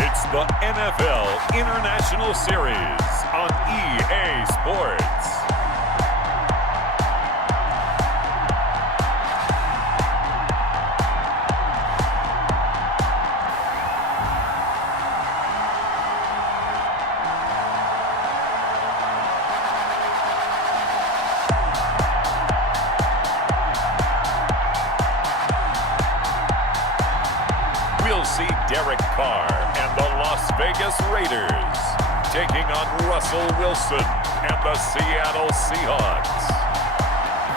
It's the NFL International Series on EA Sports. We'll see Derek Carr and the Las Vegas Raiders taking on Russell Wilson and the Seattle Seahawks.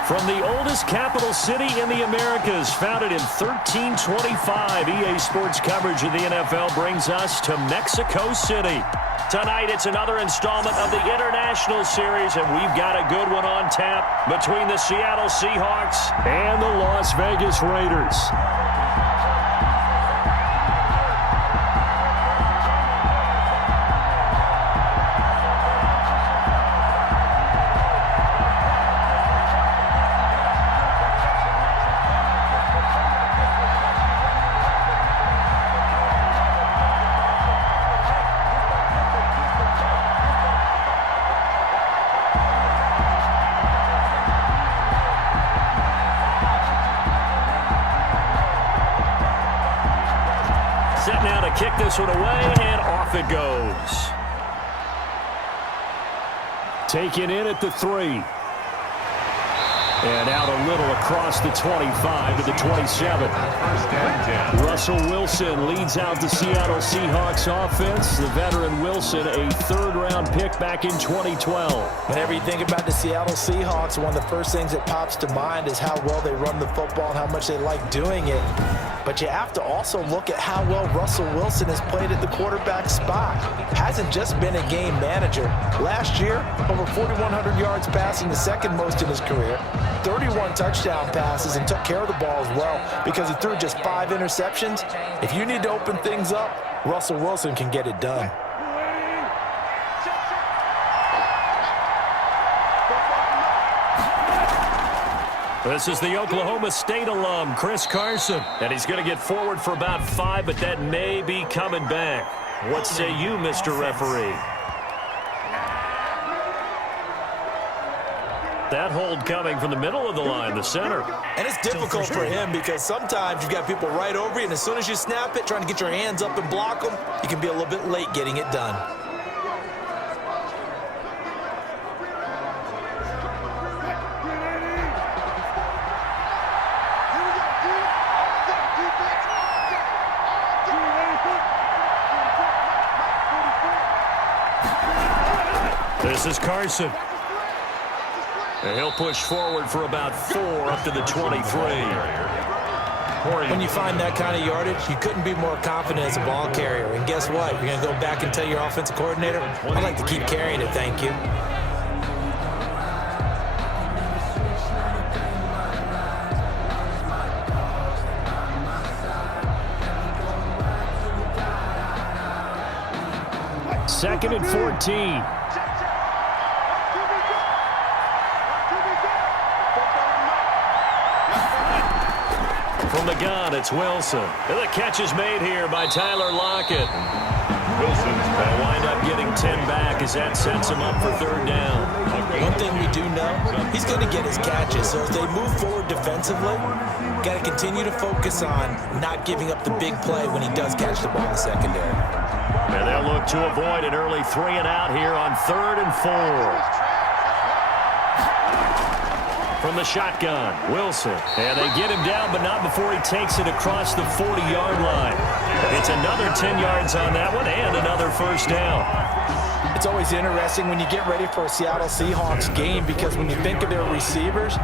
From the oldest capital city in the Americas, founded in 1325, EA Sports coverage of the NFL brings us to Mexico City. Tonight, it's another installment of the International Series, and we've got a good one on tap between the Seattle Seahawks and the Las Vegas Raiders. Set now to kick this one away, and off it goes. Taken in at the 3. And out a little across the 25 to the 27. Russell Wilson leads out the Seattle Seahawks offense. The veteran Wilson, a third-round pick back in 2012. Whenever you think about the Seattle Seahawks, one of the first things that pops to mind is how well they run the football and how much they like doing it. But you have to also look at how well Russell Wilson has played at the quarterback spot. Hasn't just been a game manager. Last year, over 4,100 yards passing, the second most in his career. 31 touchdown passes, and took care of the ball as well because he threw just 5 interceptions. If you need to open things up, Russell Wilson can get it done. This is the Oklahoma State alum, Chris Carson. And he's going to get forward for about 5, but that may be coming back. What say you, Mr. Referee? That hold coming from the middle of the line, the center. And it's difficult for him because sometimes you've got people right over you, and as soon as you snap it, trying to get your hands up and block them, you can be a little bit late getting it done. This is Carson. And he'll push forward for about 4 up to the 23. When you find that kind of yardage, you couldn't be more confident as a ball carrier. And guess what? You're going to go back and tell your offensive coordinator, I'd like to keep carrying it, thank you. Second and 14. From the gun, it's Wilson. And the catch is made here by Tyler Lockett. Wilson's will wind up getting 10 back as that sets him up for third down. One thing we do know, he's going to get his catches. So as they move forward defensively, got to continue to focus on not giving up the big play when he does catch the ball in the secondary. And they'll look to avoid an early 3 and out here on 3rd and 4. From the shotgun, Wilson. And they get him down, but not before he takes it across the 40-yard line. It's another 10 yards on that one and another first down. It's always interesting when you get ready for a Seattle Seahawks game because when you think of their receivers,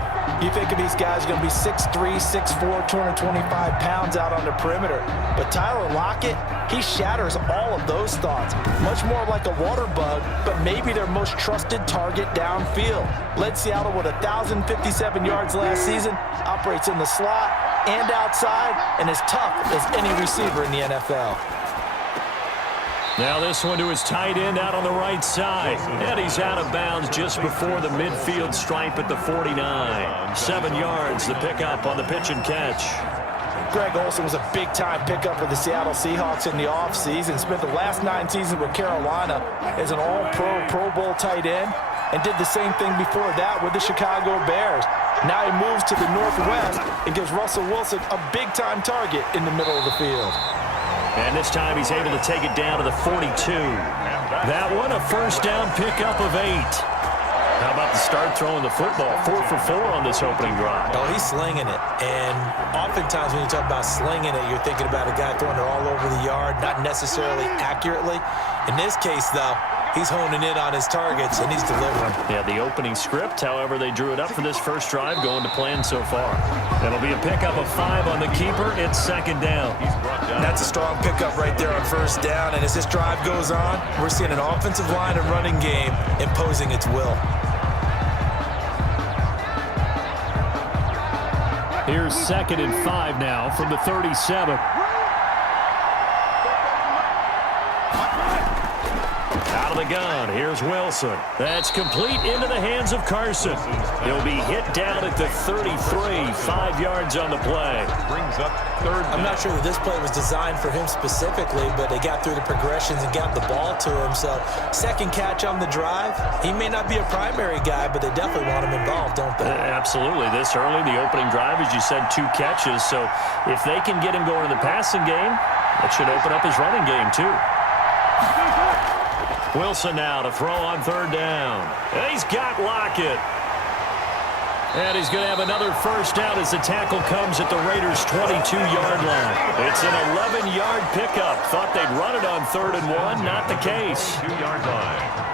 you think of these guys going to be 6'3", 6'4", 225 pounds out on the perimeter. But Tyler Lockett, he shatters all of those thoughts. Much more like a water bug, but maybe their most trusted target downfield. Led Seattle with 1,057 yards last season, operates in the slot and outside, and is tough as any receiver in the NFL. Now this one to his tight end out on the right side. And he's out of bounds just before the midfield stripe at the 49. 7 yards, the pickup on the pitch and catch. Greg Olsen was a big-time pickup for the Seattle Seahawks in the offseason. Spent the last 9 seasons with Carolina as an all-pro, Pro Bowl tight end, and did the same thing before that with the Chicago Bears. Now he moves to the Northwest and gives Russell Wilson a big-time target in the middle of the field. And this time he's able to take it down to the 42. That one, a first down pickup of 8. How about the start throwing the football? 4 for 4 on this opening drive. Oh, he's slinging it. And oftentimes when you talk about slinging it, you're thinking about a guy throwing it all over the yard, not necessarily accurately. In this case, though, he's honing in on his targets, and he's delivering. Yeah, the opening script, however, they drew it up for this first drive, going to plan so far. That'll be a pickup of 5 on the keeper. It's second down. That's a strong pickup right there on first down. And as this drive goes on, we're seeing an offensive line and running game imposing its will. Here's 2nd and 5 now from the 37. Out of the gun, here's Wilson. That's complete into the hands of Carson. He'll be hit down at the 33, 5 yards on the play. Brings up third. I'm not sure that this play was designed for him specifically, but they got through the progressions and got the ball to him. So, second catch on the drive. He may not be a primary guy, but they definitely want him involved, don't they? Absolutely. This early, the opening drive, as you said, 2 catches. So, if they can get him going in the passing game, that should open up his running game, too. Wilson now to throw on third down. And he's got Lockett. And he's going to have another first down as the tackle comes at the Raiders' 22-yard line. It's an 11-yard pickup. Thought they'd run it on 3rd and 1. Not the case. 2-yard line.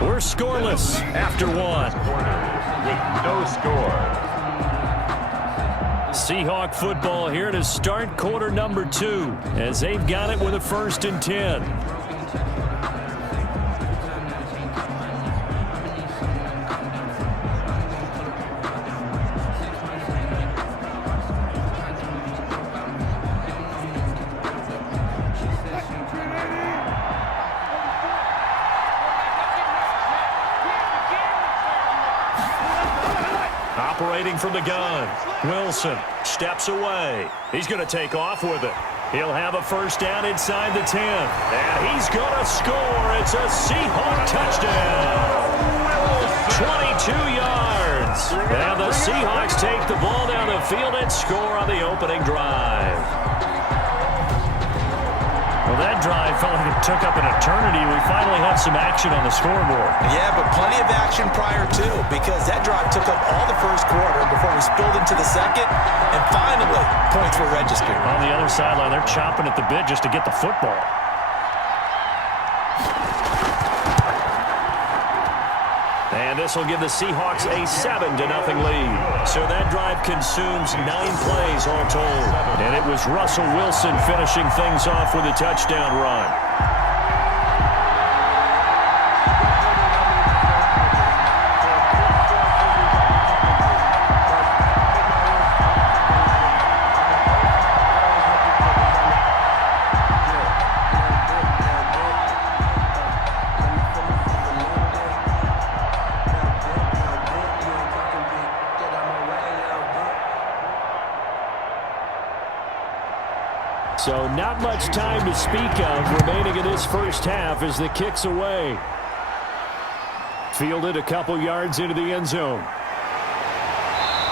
We're scoreless after 1. With no score. Seahawk football here to start quarter number 2 as they've got it with a 1st and 10. Operating from the gun, Wilson steps away. He's going to take off with it. He'll have a first down inside the 10. And he's going to score. It's a Seahawk touchdown. 22 yards. And the Seahawks take the ball down the field and score on the opening drive. Well, that drive felt like it took up an eternity. We finally have some action on the scoreboard. Yeah, but plenty of action prior to, because that drive took up all the first quarter before we spilled into the second, and finally, points were registered. On the other sideline, they're chomping at the bit just to get the football. And this will give the Seahawks a 7-0 lead. So that drive consumes 9 plays all told. And it was Russell Wilson finishing things off with a touchdown run. So not much time to speak of remaining in this first half as the kick's away. Fielded a couple yards into the end zone.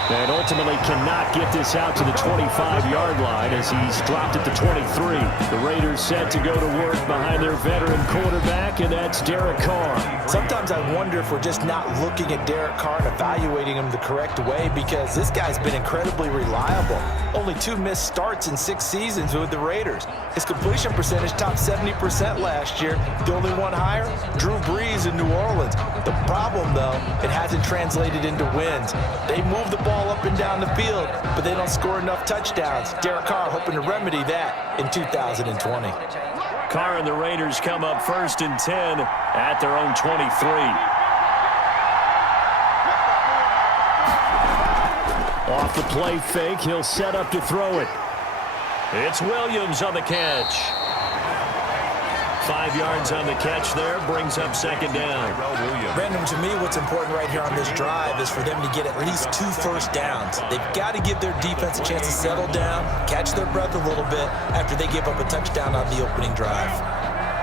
And ultimately cannot get this out to the 25-yard line as he's dropped at the 23. The Raiders set to go to work behind their veteran quarterback, and that's Derek Carr. Sometimes I wonder if we're just not looking at Derek Carr and evaluating him the correct way, because this guy's been incredibly reliable. Only 2 missed starts in 6 seasons with the Raiders. His completion percentage topped 70% last year. The only one higher, Drew Brees in New Orleans. The problem, though, it hasn't translated into wins. They move the ball up and down the field, but they don't score enough touchdowns. Derek Carr hoping to remedy that in 2020. Carr and the Raiders come up 1st and 10 at their own 23. Off the play fake, he'll set up to throw it. It's Williams on the catch. 5 yards on the catch there, brings up 2nd down. Brandon, to me, what's important right here on this drive is for them to get at least 2 first downs. They've got to give their defense a chance to settle down, catch their breath a little bit after they give up a touchdown on the opening drive.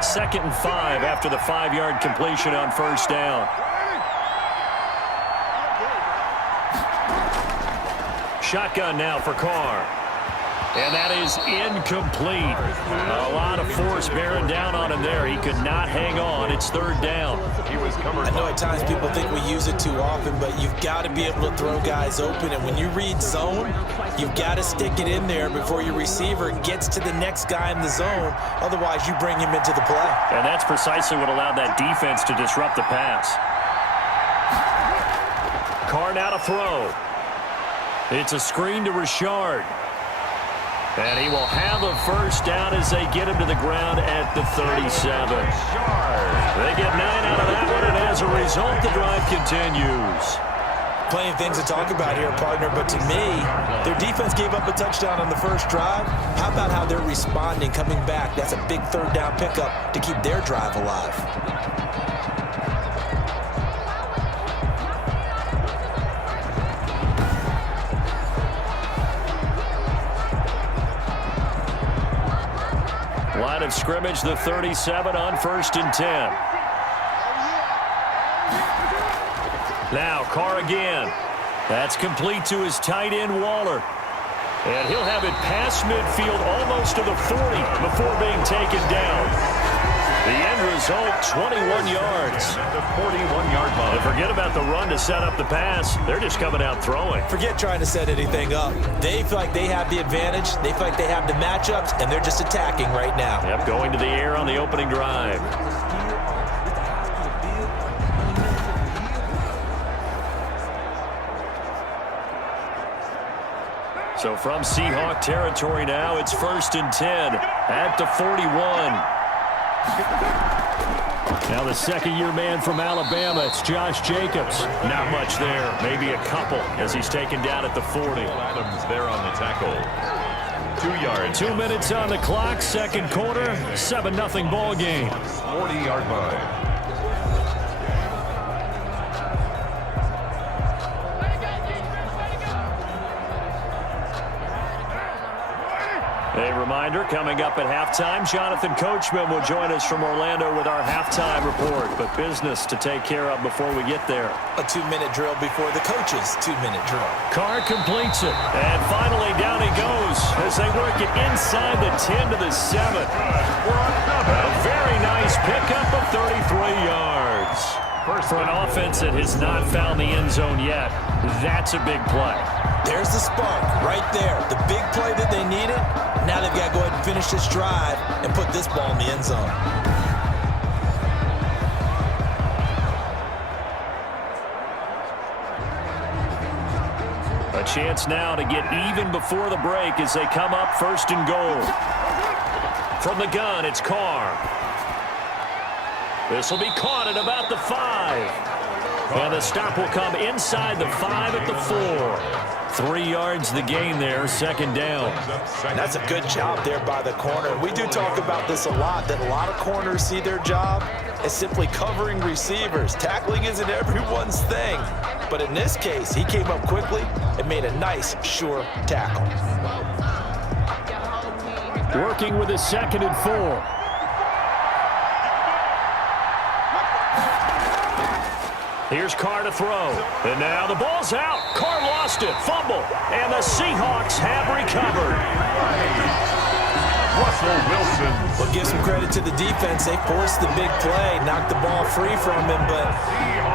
2nd and 5 after the 5-yard completion on 1st down. Shotgun now for Carr. And that is incomplete. A lot of force bearing down on him there. He could not hang on. It's 3rd down. I know at times people think we use it too often, but you've got to be able to throw guys open. And when you read zone, you've got to stick it in there before your receiver gets to the next guy in the zone. Otherwise, you bring him into the play. And that's precisely what allowed that defense to disrupt the pass. Carr now to throw. It's a screen to Richard. And he will have a first down as they get him to the ground at the 37. They get 9 out of that one, and as a result, the drive continues. Plenty of things to talk about here, partner, but to me, their defense gave up a touchdown on the first drive. How about how they're responding, coming back? That's a big 3rd down pickup to keep their drive alive. Line of scrimmage, the 37 on 1st and 10. Now Carr again. That's complete to his tight end, Waller. And he'll have it past midfield almost to the 40 before being taken down. The end result, 21 yards. At the 41-yard line. And forget about the run to set up the pass. They're just coming out throwing. Forget trying to set anything up. They feel like they have the advantage. They feel like they have the matchups, and they're just attacking right now. Yep, going to the air on the opening drive. So from Seahawk territory now, it's 1st and 10 at the 41. Now the 2nd-year man from Alabama, it's Josh Jacobs. Not much there, maybe a couple as he's taken down at the 40. Adams there on the tackle. 2 yards. 2 minutes on the clock, 2nd quarter, 7-0 ball game. 40-yard line. A reminder, coming up at halftime, Jonathan Coachman will join us from Orlando with our halftime report. But business to take care of before we get there. A 2-minute drill before the coach's 2-minute drill. Carr completes it. And finally down he goes as they work it inside the 10 to the 7. A very nice pickup of 33 yards. For an offense that has not found the end zone yet, that's a big play. There's the spark right there. The big play that they needed. Now they've got to go ahead and finish this drive and put this ball in the end zone. A chance now to get even before the break as they come up 1st and goal. From the gun, it's Carr. This will be caught at about the 5. And the stop will come inside the 5 at the 4. 3 yards the gain there, 2nd down. And that's a good job there by the corner. We do talk about this a lot, that a lot of corners see their job as simply covering receivers. Tackling isn't everyone's thing. But in this case, he came up quickly and made a nice, sure tackle. Working with a 2nd and 4. Here's Carr to throw. And now the ball's out. Carr lost it. Fumble. And the Seahawks have recovered. Russell Wilson. Well, give some credit to the defense. They forced the big play, knocked the ball free from him, but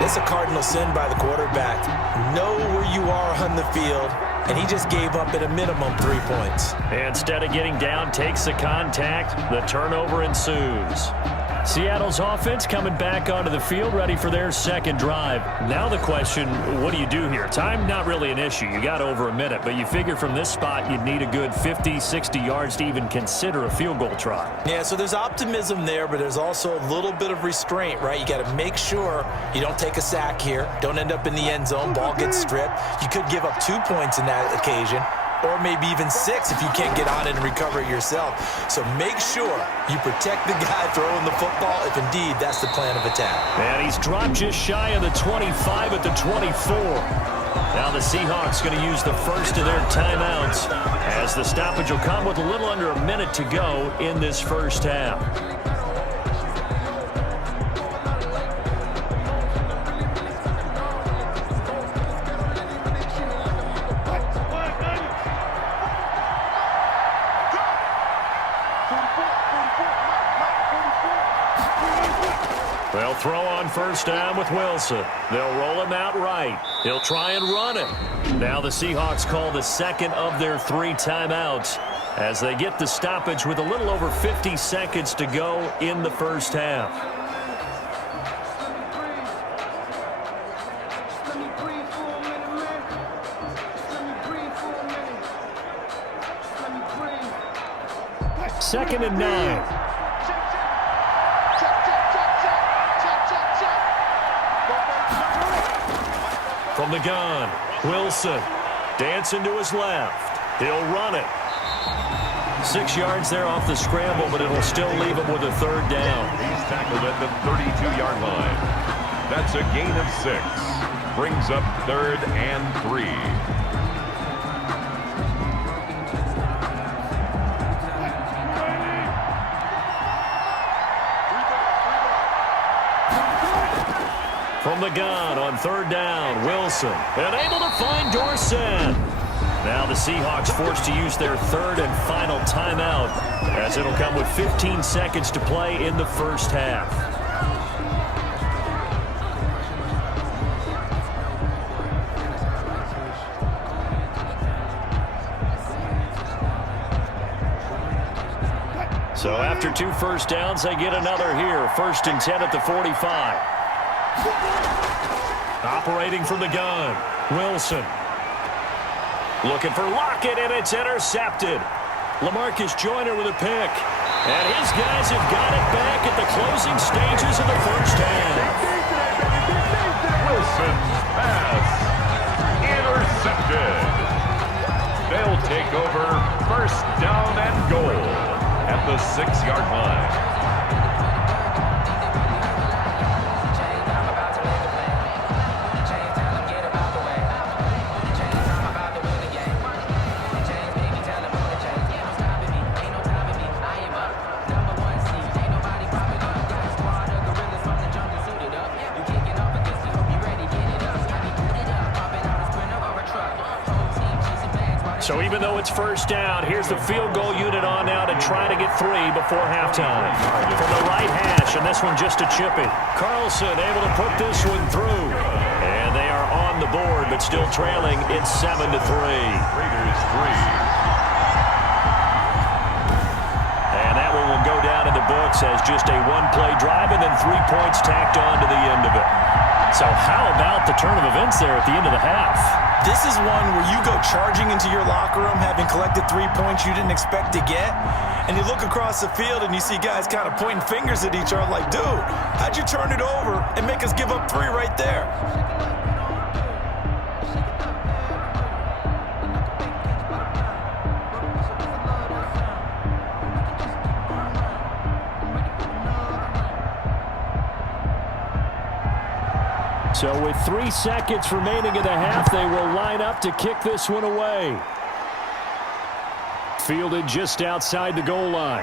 it's a cardinal sin by the quarterback. Know where you are on the field, and he just gave up at a minimum 3 points. Instead of getting down, takes the contact. The turnover ensues. Seattle's offense coming back onto the field, ready for their second drive. Now the question, what do you do here? Time, not really an issue. You got over a minute, but you figure from this spot you'd need a good 50, 60 yards to even consider a field goal try. Yeah, so there's optimism there, but there's also a little bit of restraint, right? You got to make sure you don't take a sack here, don't end up in the end zone, ball gets stripped. You could give up 2 points in that occasion, or maybe even 6 if you can't get on it and recover it yourself. So make sure you protect the guy throwing the football if indeed that's the plan of attack. And he's dropped just shy of the 25 at the 24. Now the Seahawks going to use the first of their timeouts as the stoppage will come with a little under a minute to go in this first half. They'll throw on first down with Wilson. They'll roll him out right. He'll try and run it. Now the Seahawks call the second of their 3 timeouts as they get the stoppage with a little over 50 seconds to go in the first half. Second and 9. From the gun, Wilson dancing to his left. He'll run it. 6 yards there off the scramble, but it'll still leave him with a third down. He's tackled at the 32-yard line. That's a gain of 6. Brings up 3rd and 3. From the gun on third down, Wilson, and able to find Dorsett. Now the Seahawks forced to use their third and final timeout as it'll come with 15 seconds to play in the first half. So after 2 first downs, they get another here. 1st and 10 at the 45. Operating from the gun, Wilson. Looking for Lockett, and it's intercepted. LaMarcus Joyner with a pick. And his guys have got it back at the closing stages of the first half. Wilson's pass intercepted. They'll take over first down and goal at the 6-yard line. So even though it's first down, here's the field goal unit on now to try to get 3 before halftime. From the right hash, and this one just a chippy. Carlson able to put this one through. And they are on the board, but still trailing. It's 7-3. Raiders 3. And that one will go down in the books as just a one-play drive and then 3 points tacked on to the end of it. So how about the turn of events there at the end of the half? This is one where you go charging into your locker room having collected 3 points you didn't expect to get, and you look across the field and you see guys kind of pointing fingers at each other like, dude, how'd you turn it over and make us give up 3 right there? So with 3 seconds remaining in the half, they will line up to kick this one away. Fielded just outside the goal line.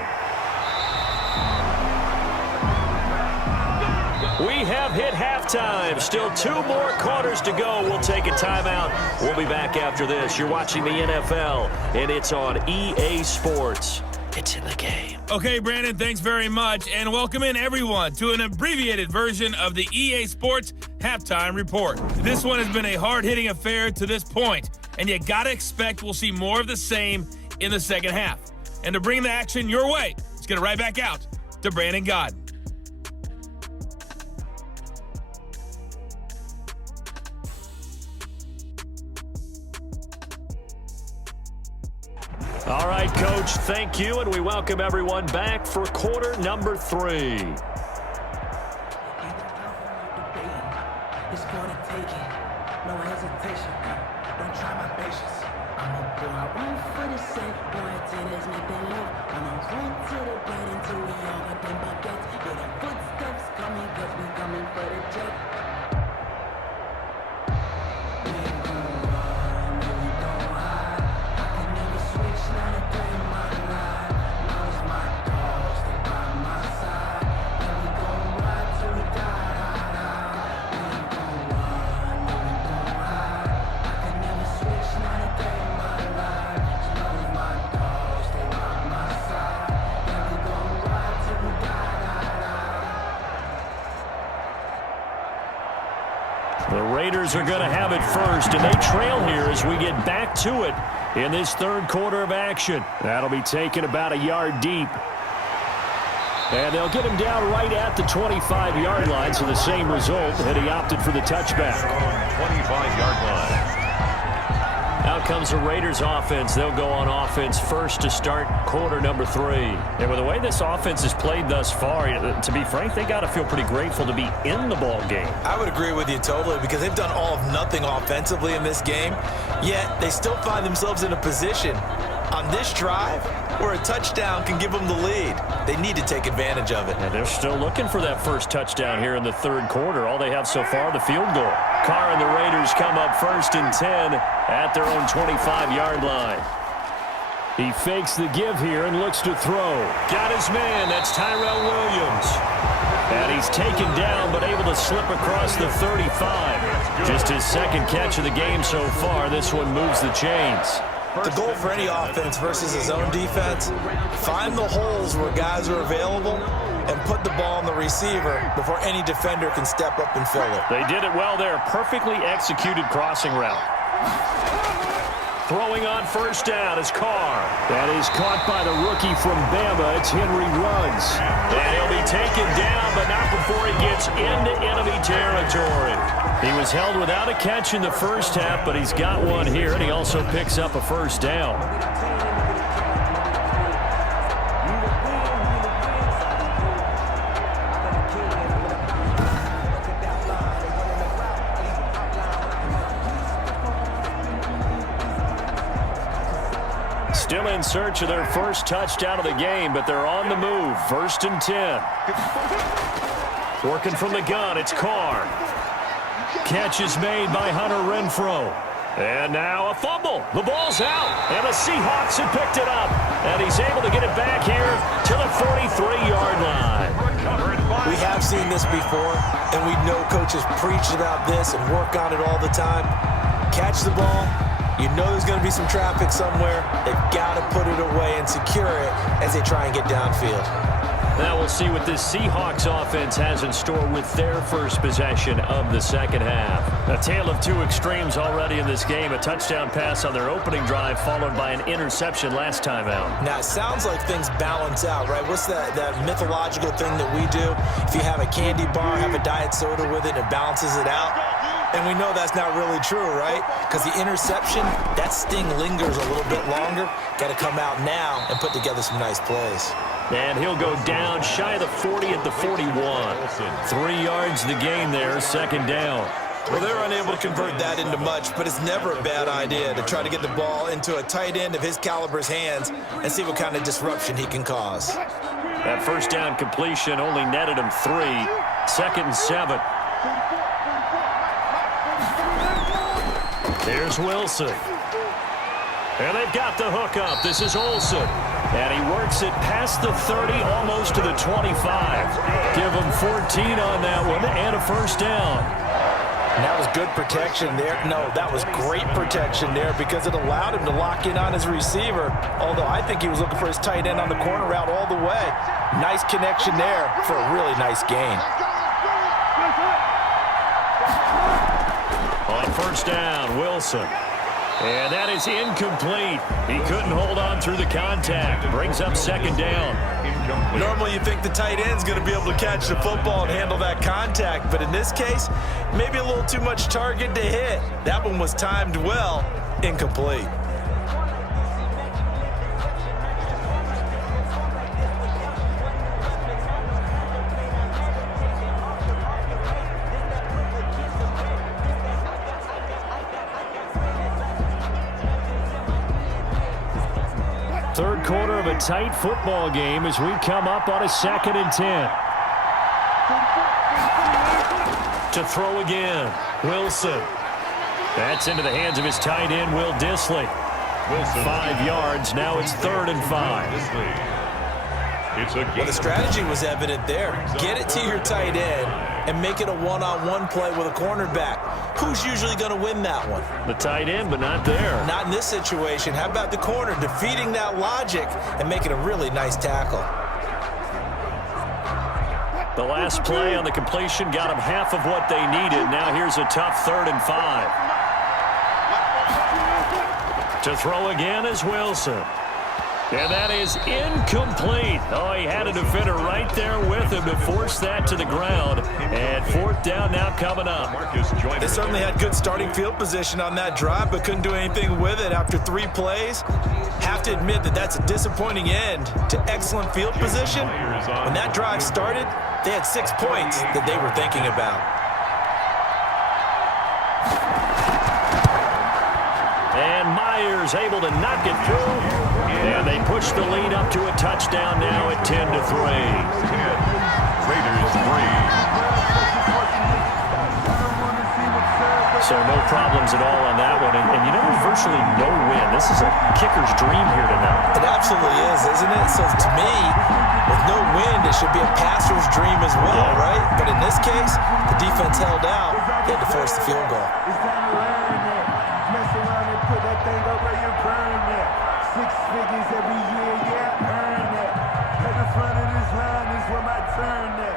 We have hit halftime. Still 2 more quarters to go. We'll take a timeout. We'll be back after this. You're watching the NFL, and it's on EA Sports. It's in the game. Okay, Brandon, thanks very much, and welcome in everyone to an abbreviated version of the EA Sports Halftime Report. This one has been a hard-hitting affair to this point, and you gotta expect we'll see more of the same in the second half. And to bring the action your way, let's get it right back out to Brandon Godden. All right, Coach, thank you, and we welcome everyone back for quarter number 3. It's gonna take it, no hesitation. Don't try my patience. I'ma pour out one for the sake, boy, till there's nothing left. I'ma run to the bed until we all got them baguettes. Yeah, the footsteps coming, cause we coming for the jet. We ain't gon' run, no, we gon' hide. I can never switch, not a day in my life. Lost my dogs, they by my side. And we gon' ride till we die. The Raiders are going to have it first, and they trail here as we get back to it in this third quarter of action. That'll be taken about a yard deep. And they'll get him down right at the 25-yard line, so the same result, and he opted for the touchback. 25-yard line. Out comes the Raiders offense. They'll go on offense first to start quarter number 3. And with the way this offense has played thus far, to be frank, they got to feel pretty grateful to be in the ball game. I would agree with you totally because they've done all of nothing offensively in this game, yet they still find themselves in a position on this drive where a touchdown can give them the lead. They need to take advantage of it. And they're still looking for that first touchdown here in the third quarter. All they have so far, the field goal. Carr and the Raiders come up 1st and 10 at their own 25-yard line. He fakes the give here and looks to throw. Got his man. That's Tyrell Williams. And he's taken down but able to slip across the 35. Just his second catch of the game so far. This one moves the chains. The goal for any offense versus his own defense, find the holes where guys are available and put the ball on the receiver before any defender can step up and fill it. They did it well there. Perfectly executed crossing route. Throwing on first down is Carr. That is caught by the rookie from Bama. It's Henry Ruggs. And he'll be taken down, but not before he gets into enemy territory. He was held without a catch in the first half, but he's got one here, and he also picks up a first down. Still in search of their first touchdown of the game, but they're on the move. 1st and 10. Working from the gun, it's Carr. Catch is made by Hunter Renfrow. And now a fumble. The ball's out, and the Seahawks have picked it up. And he's able to get it back here to the 43-yard line. We have seen this before, and we know coaches preach about this and work on it all the time. Catch the ball. You know there's going to be some traffic somewhere. They've got to put it away and secure it as they try and get downfield. Now we'll see what this Seahawks offense has in store with their first possession of the second half. A tale of two extremes already in this game. A touchdown pass on their opening drive followed by an interception last time out. Now, it sounds like things balance out, right? What's that mythological thing that we do? If you have a candy bar, have a diet soda with it, it balances it out. And we know that's not really true, right? Because the interception, that sting lingers a little bit longer. Got to come out now and put together some nice plays. And he'll go down shy of the 40 at the 41. 3 yards the gain there, second down. Well, they're unable to convert that into much, but it's never a bad idea to try to get the ball into a tight end of his caliber's hands and see what kind of disruption he can cause. That first down completion only netted him 3. 2nd and 7. Here's Wilson. And they've got the hook up. This is Olsen. And he works it past the 30, almost to the 25. Give him 14 on that one and a first down. And that was good protection there. No, that was great protection there because it allowed him to lock in on his receiver. Although I think he was looking for his tight end on the corner route all the way. Nice connection there for a really nice gain. On first down, Wilson. And that is incomplete. He couldn't hold on through the contact. Brings up second down. Normally you think the tight end's going to be able to catch the football and handle that contact, but in this case, maybe a little too much target to hit. That one was timed well, incomplete. Third quarter of a tight football game as we come up on a 2nd and 10. To throw again, Wilson. That's into the hands of his tight end, Will Dissly. 5 yards, now it's 3rd and 5. Well, the strategy was evident there. Get it to your tight end and make it a one-on-one play with a cornerback. Who's usually going to win that one? The tight end, but not there. Not in this situation. How about the corner defeating that logic and making a really nice tackle? The last play on the completion got them half of what they needed. Now here's a tough 3rd and 5. To throw again is Wilson. And that is incomplete. Oh, he had a defender right there with him to force that to the ground. And 4th down now coming up. They certainly had good starting field position on that drive, but couldn't do anything with it after 3 plays. Have to admit that that's a disappointing end to excellent field position. When that drive started, they had 6 points that they were thinking about. And Myers able to knock it through. And they push the lead up to a touchdown now at 10-3. Raiders 3. So no problems at all on that one. And you know, there's virtually no win. This is a kicker's dream here tonight. It absolutely is, isn't it? So to me, with no win, it should be a passer's dream as well, right? But in this case, the defense held out. They had to force the field goal. It's time to learn that. Mess around and put that thing up where you burn that. 6 figures every year, yeah, earn that. At the front of this line is where my turn at.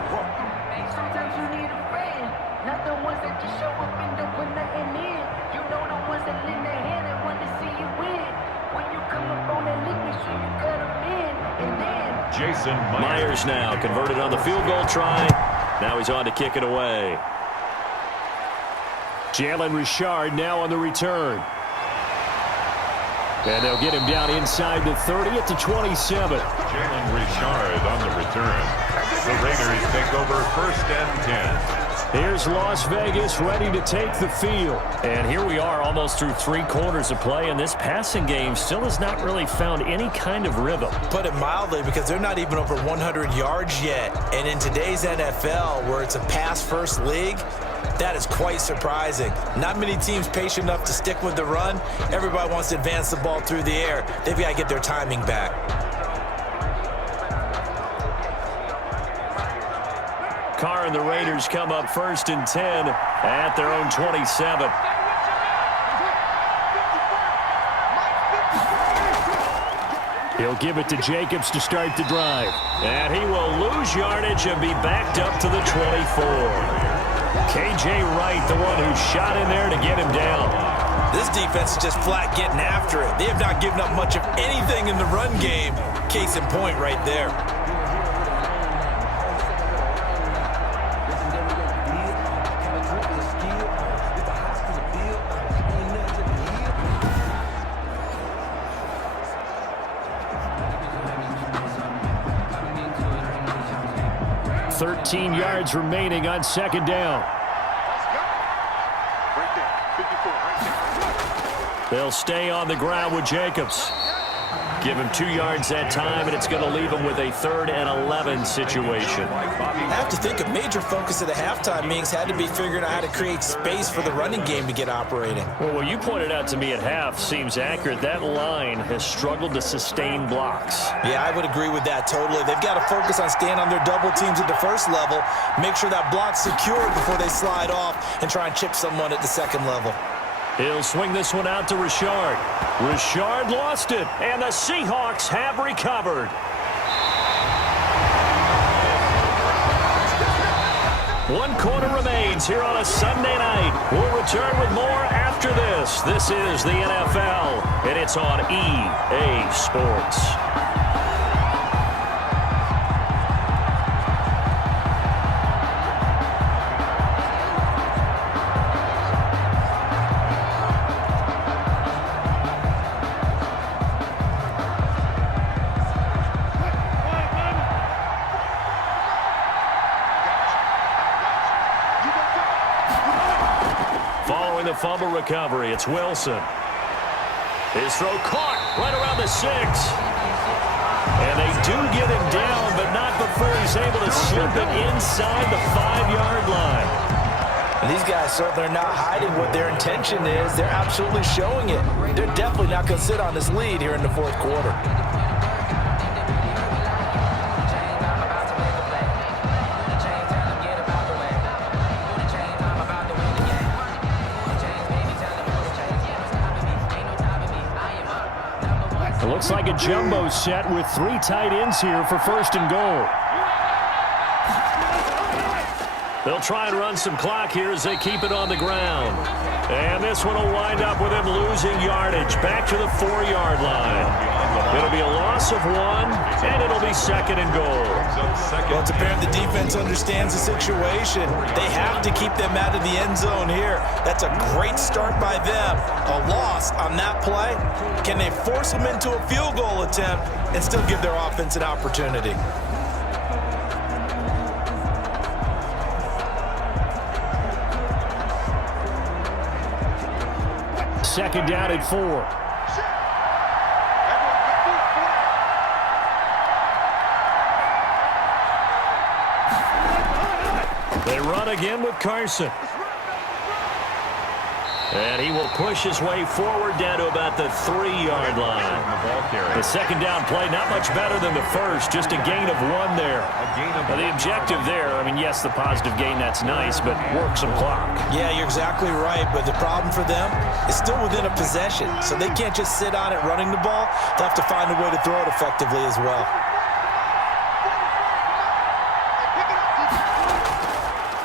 Sometimes you need a friend, not the ones that just show up and don't put nothing in. You know the ones that lend their hand and want to see you win. When you come up on that league, make sure you cut them in. And then Jason Myers now converted on the field goal try. Now he's on to kick it away. Jalen Richard now on the return. And they'll get him down inside the 30 at the 27. Jalen Richard on the return. The Raiders take over 1st and 10. Here's Las Vegas ready to take the field. And here we are almost through 3 quarters of play, and this passing game still has not really found any kind of rhythm. Put it mildly, because they're not even over 100 yards yet. And in today's NFL, where it's a pass-first league, that is quite surprising. Not many teams patient enough to stick with the run. Everybody wants to advance the ball through the air. They've got to get their timing back. Carr and the Raiders come up 1st and 10 at their own 27. He'll give it to Jacobs to start the drive. And he will lose yardage and be backed up to the 24. K.J. Wright, the one who shot in there to get him down. This defense is just flat getting after it. They have not given up much of anything in the run game. Case in point right there. $13 yards remaining on 2nd down. They'll stay on the ground with Jacobs. Give him 2 yards that time, and it's going to leave him with a 3rd and 11 situation. I have to think a major focus of the halftime meetings had to be figuring out how to create space for the running game to get operating. Well, what you pointed out to me at half seems accurate. That line has struggled to sustain blocks. Yeah, I would agree with that totally. They've got to focus on staying on their double teams at the first level, make sure that block's secured before they slide off and try and chip someone at the second level. He'll swing this one out to Richard. Richard lost it, and the Seahawks have recovered. One quarter remains here on a Sunday night. We'll return with more after this. This is the NFL, and it's on EA Sports. Following the fumble recovery, it's Wilson. His throw caught right around the 6. And they do get him down, but not before he's able to slip it inside the 5-yard line. And these guys certainly are not hiding what their intention is. They're absolutely showing it. They're definitely not going to sit on this lead here in the fourth quarter. It looks like a jumbo set with 3 tight ends here for first and goal. They'll try and run some clock here as they keep it on the ground. And this one will wind up with him losing yardage back to the 4-yard line. It'll be a loss of 1, and it'll be second and goal. Well, it's apparent the defense understands the situation. They have to keep them out of the end zone here. That's a great start by them. A loss on that play. Can they force them into a field goal attempt and still give their offense an opportunity? Second down at 4. They run again with Carson. And he will push his way forward down to about the 3-yard line. The second down play, not much better than the first, just a gain of 1 there. Now, the objective there, I mean, yes, the positive gain, that's nice, but work some clock. Yeah, you're exactly right, but the problem for them is still within a possession, so they can't just sit on it running the ball. They'll have to find a way to throw it effectively as well.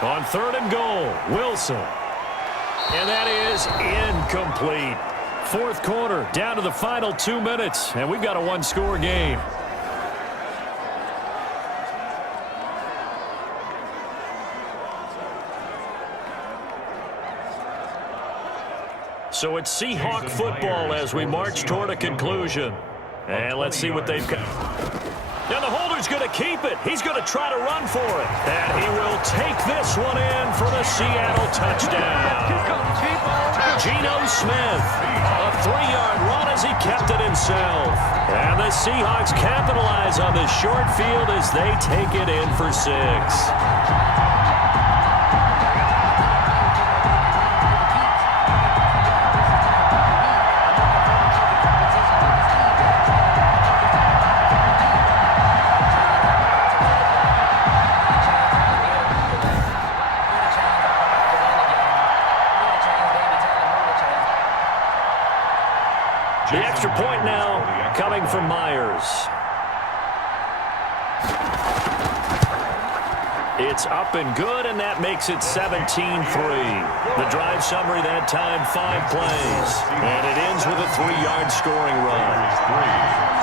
On third and goal, Wilson. And that is incomplete. Fourth quarter, down to the final 2 minutes, and we've got a 1-score game. So it's Seahawk football as we march toward a conclusion. And let's see what they've got. Now the holder's going to keep it. He's going to try to run for it. And he will take this one in for the Seattle touchdown. Geno Smith, a 3-yard run as he kept it himself. And the Seahawks capitalize on the short field as they take it in for 6. The extra point now coming from Myers. It's up and good, and that makes it 17-3. The drive summary that time, 5 plays. And it ends with a 3-yard scoring run.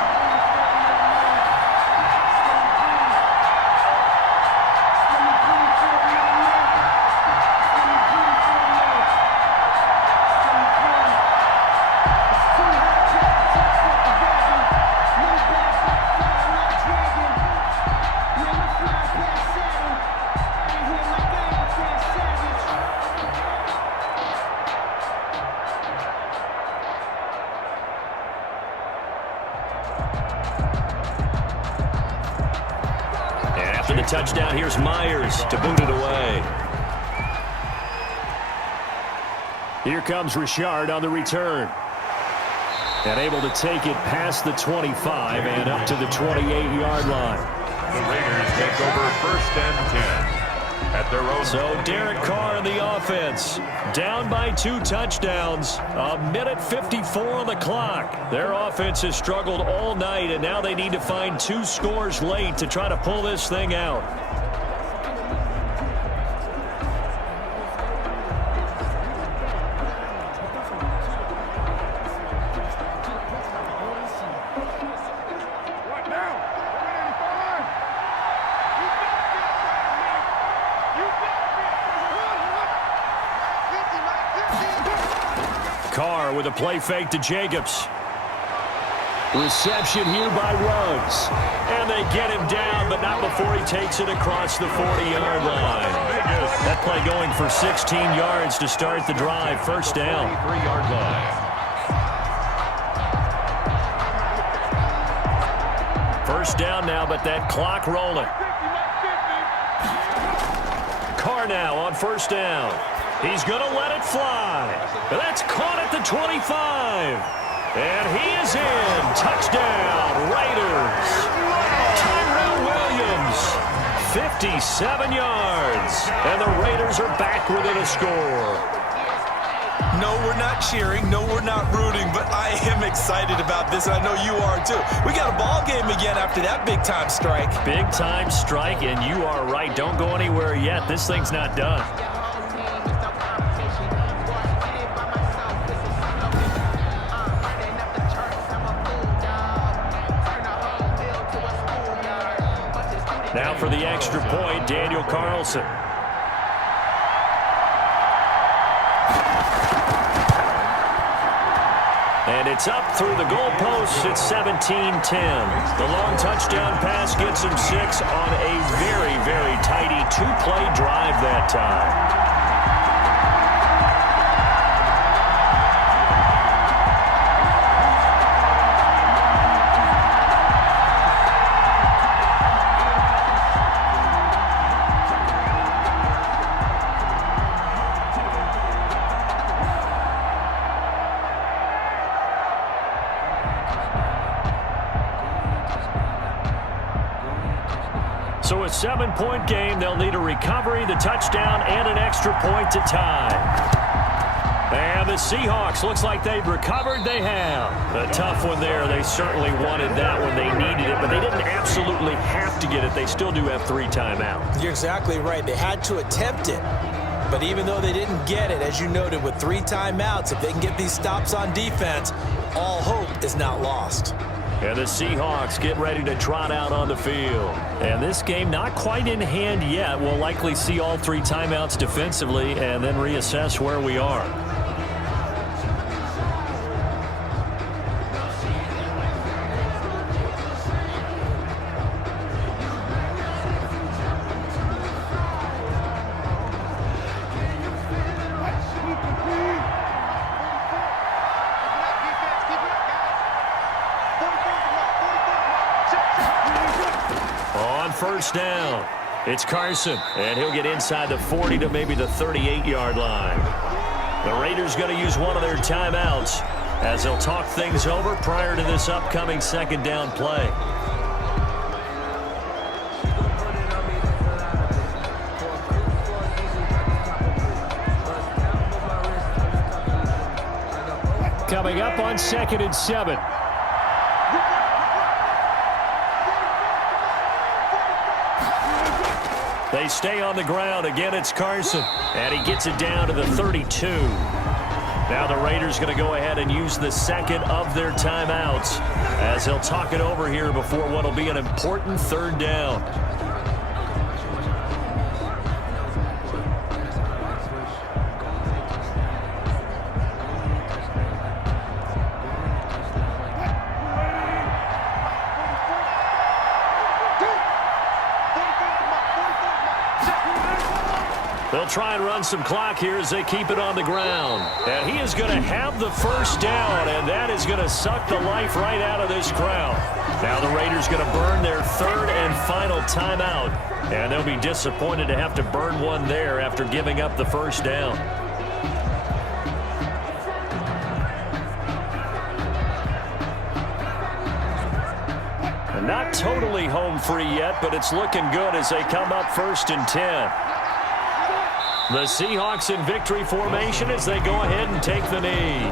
The touchdown, here's Myers to boot it away. Here comes Richard on the return. And able to take it past the 25 and up to the 28-yard line. The Raiders take over first and 10 at their own. So Derek Carr in the offense, down by 2 touchdowns, 1:54 on the clock. Their offense has struggled all night, and now they need to find 2 scores late to try to pull this thing out. Carr with a play fake to Jacobs. Reception here by Ruggs. And they get him down, but not before he takes it across the 40-yard line. That play going for 16 yards to start the drive. First down. 3-yard line. First down now, but that clock rolling. Carr now on first down. He's going to let it fly. That's caught at the 25. And he is in. Touchdown, Raiders. Tyrell Williams, 57 yards. And the Raiders are back within a score. No, we're not cheering. No, we're not rooting, but I am excited about this, and I know you are too. We got a ball game again after that big-time strike. Big-time strike, and you are right. Don't go anywhere yet. This thing's not done. Now for the extra point, Daniel Carlson. And it's up through the goalposts. It's 17-10. The long touchdown pass gets him 6 on a very, very tidy two-play drive that time. So a 7-point game. They'll need a recovery, the touchdown, and an extra point to tie. And the Seahawks, looks like they've recovered. They have. A tough one there. They certainly wanted that one. They needed it, but they didn't absolutely have to get it. They still do have 3 timeouts. You're exactly right. They had to attempt it. But even though they didn't get it, as you noted, with 3 timeouts, if they can get these stops on defense, all hope is not lost. And the Seahawks get ready to trot out on the field. And this game not quite in hand yet. We'll likely see all 3 timeouts defensively and then reassess where we are. First down. It's Carson, and he'll get inside the 40 to maybe the 38-yard line. The Raiders going to use one of their timeouts as they'll talk things over prior to this upcoming second down play. Coming up on 2nd and 7. They stay on the ground. Again, it's Carson. And he gets it down to the 32. Now the Raiders going to go ahead and use the second of their timeouts as they'll talk it over here before what will be an important 3rd down. They'll try and run some clock here as they keep it on the ground. And he is going to have the first down, and that is going to suck the life right out of this crowd. Now the Raiders going to burn their 3rd and final timeout, and they'll be disappointed to have to burn one there after giving up the first down. And not totally home free yet, but it's looking good as they come up 1st and 10. The Seahawks in victory formation as they go ahead and take the knee.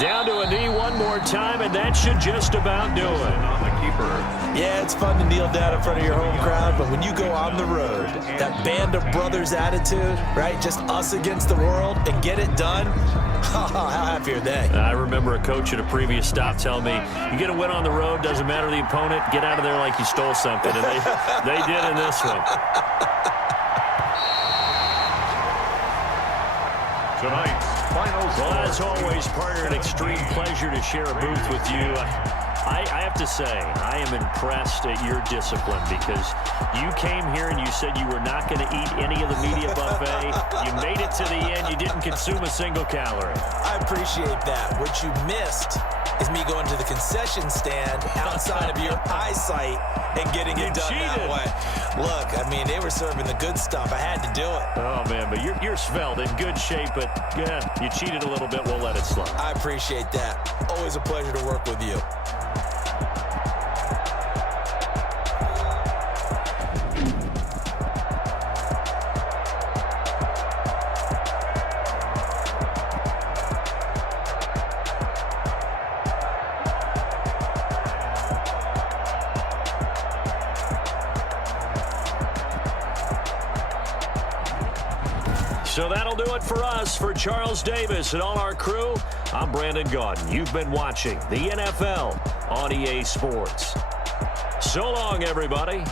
Down to a knee one more time, and that should just about do it. Yeah, it's fun to kneel down in front of your home crowd, but when you go on the road, that band of brothers attitude, right? Just us against the world and get it done. How happy are they? I remember a coach at a previous stop telling me, you get a win on the road, doesn't matter the opponent, get out of there like you stole something. And they did in this one. Tonight's final score. Well, as always, partner, an extreme pleasure to share a booth with you. I have to say, I am impressed at your discipline because you came here and you said you were not going to eat any of the media buffet. You made it to the end. You didn't consume a single calorie. I appreciate that. What you missed is me going to the concession stand outside of your eyesight and getting it done that way. Look, I mean, they were serving the good stuff. I had to do it. Oh, man, but you're svelte, in good shape, but yeah, you cheated a little bit. We'll let it slide. I appreciate that. Always a pleasure to work with you. So that'll do it for us. For Charles Davis and all our crew, I'm Brandon Gaudin. You've been watching the NFL on EA Sports. So long, everybody.